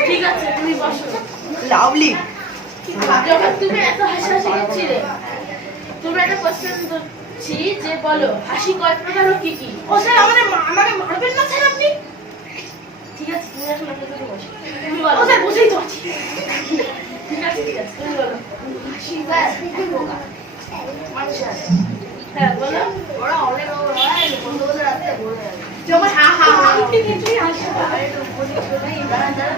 ঠিক আছে তুমি বসো। লাভলি যখন তুমি এত হাসাহাসি করছিলে, তুমি একটা কোশ্চেন করছি যে বলো হাসি কয় প্রকার ও কি কি? ও স্যার আমাকে মারবেন না স্যার আপনি? ঠিক আছে তুমি এখন আপনাকে বসো। তুমি বলো। ও স্যার বসেই তো আছি। ঠিক আছে তুমি বলো। হাসি স্যার কি বোকা। আচ্ছা হ্যাঁ বলো। ওরা অনেক হয় বন্ধুদের রাতে বলে যেমন হা হা হা কিছুই হাসি আরে তো বলি নাই দাঁড়া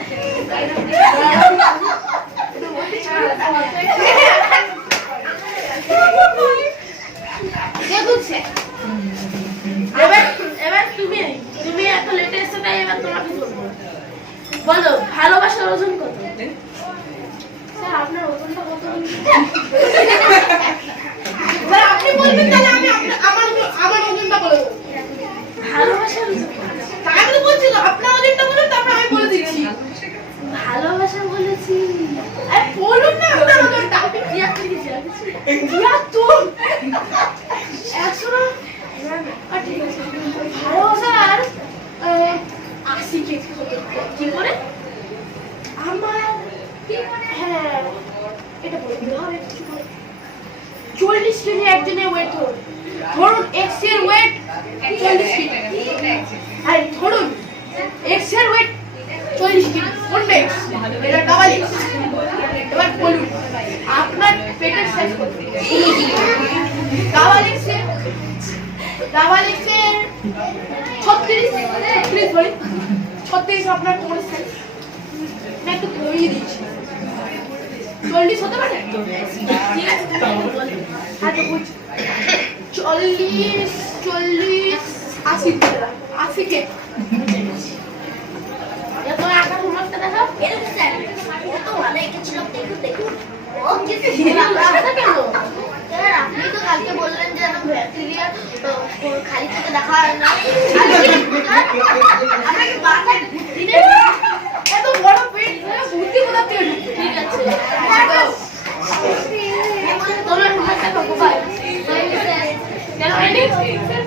কে বুঝছে? এবার তুমি এত লেটে এসে তাই এবার তোমাকে বলবো। বলো ভালোবাসার ওজন কত? স্যার আপনার ওজনটা কত? স্যার আপনি বলবেন তাহলে আমি আমার ওজনটা বলে দেব। ভালোবাসার ওজন তাই আমি তো বলছিলাম আপনার ওজনটা বলুন তারপর আমি বলে দিচ্ছি। ভালোবাসা বলেছি। আরে বলুন না আপনার ওজনটা। 73 কেজি। 73 100 না? ঠিক আছে। ভালোবাসার 80 কেজি কি করে? আমার হ্যাঁ এটা বলতে হবে 40 কেজি একজনের ওয়েট ধরুন এক্স এর ওয়েট 40 কেজি আর ধরুন এক্স এর ওয়েট 40 কেজি কোনটা এক্স এটা ডাবল এক্স এবার বলুন আপনার পেটের সাইজ কত ডাবল এক্স এর 36 ধরি 36 আপনার কোমরের সাইজ না একটু কমিয়ে দিচ্ছি 40 হতে পারে ঠিক আছে আচ্ছা বুঝ 40 80 কে এত আঁকা হোমওয়ার্কটা দেখাও। এরকম স্যার কত ভালো এঁকেছিল দেখুন ও কি সেটা কেন? স্যার আপনি তো কালকে বললেন যে ব্যাকটেরিয়া খালি চোখে দেখা হয় না আপনাকে মাথায় বুদ্ধি নেই এত বড় পেট বুদ্ধি কোথা থেকে ঢুকছে ঠিক আছে তোমরা হোমওয়ার্কটা করো ভাই কেন হয়নি? স্যার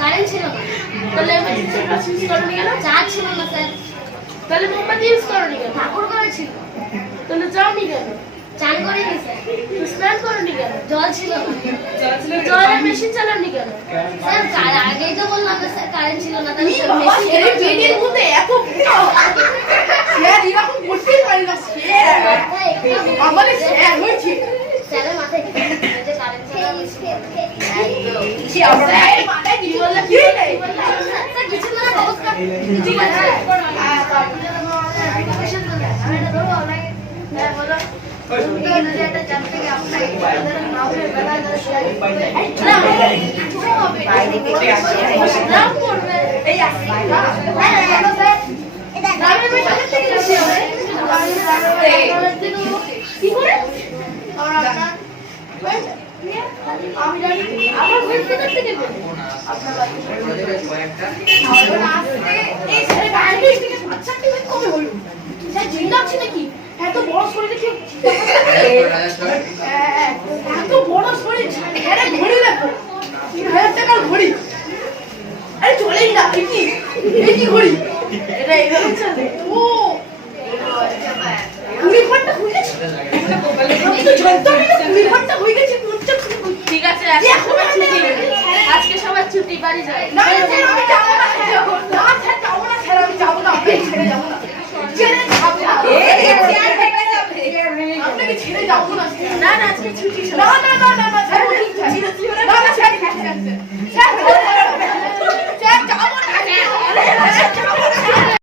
কারেন্ট ছিল না তাহলে এমার্জেন্সি ইউজ করনি কেন? চার্জ ছিল না স্যার তাহলে মোমবাতি ইউজ করনি কেন? ঠাকুর করেছিল তাহলে যাওনি কেন? চান করিনি স্যার তো স্নান করনি কেন? জল ছিল না জলের মেশিন চালানি কেন? স্যার কার আগেই তো বললাম না স্যার কারেন্ট ছিল না তাহলে মেশিন পেটের মধ্যে এত স্যার এরকম করতেই পারি না স্যার আমাদের স্যার হয়েছে স্যারের মাথায় যে কারেন্ট ছিল কি আমরা মাথায় কি বললা কি বললা স্যার কিছু না নমস্কার ঠিক আছে আমি এটা ধরো অনলাইনে হ্যাঁ বলো এটা জানতে কি আপনার মাউসের বেলা বাইরে থেকে আসছে নাম করবে এই আসছে হ্যাঁ স্যার এটা গ্রামের মেয়ে থেকে আসছে কি করে আর আপনার আমি জানি আমার ঘর থেকে আপনার বাড়ি এই স্যার বাইরে থেকে আচ্ছা কি কবে হলো স্যার জিন্দা আছে নাকি এত বড় শরীর দেখে এত বড় শরীর আরে ঘড়ি দেখো 3000 টাকার ঘড়ি আরে চলেই না কি ঘড়ি এটা এইভাবে চলে। ও 20 ঘন্টা হয়ে গেছে আমি তো জানতাম না 20 ঘন্টা হয়ে গেছে 50 মিনিট ঠিক আছে আজকে সবার ছুটি বাড়ি যাই। না স্যার আমি যাব না স্যার যাব না স্যার আমি যাব না আপনাকে ছেড়ে যাব না ছেড়ে যাব না আপনাকে ছেড়ে যাব না না না আজকে ছুটি না স্যার না স্যার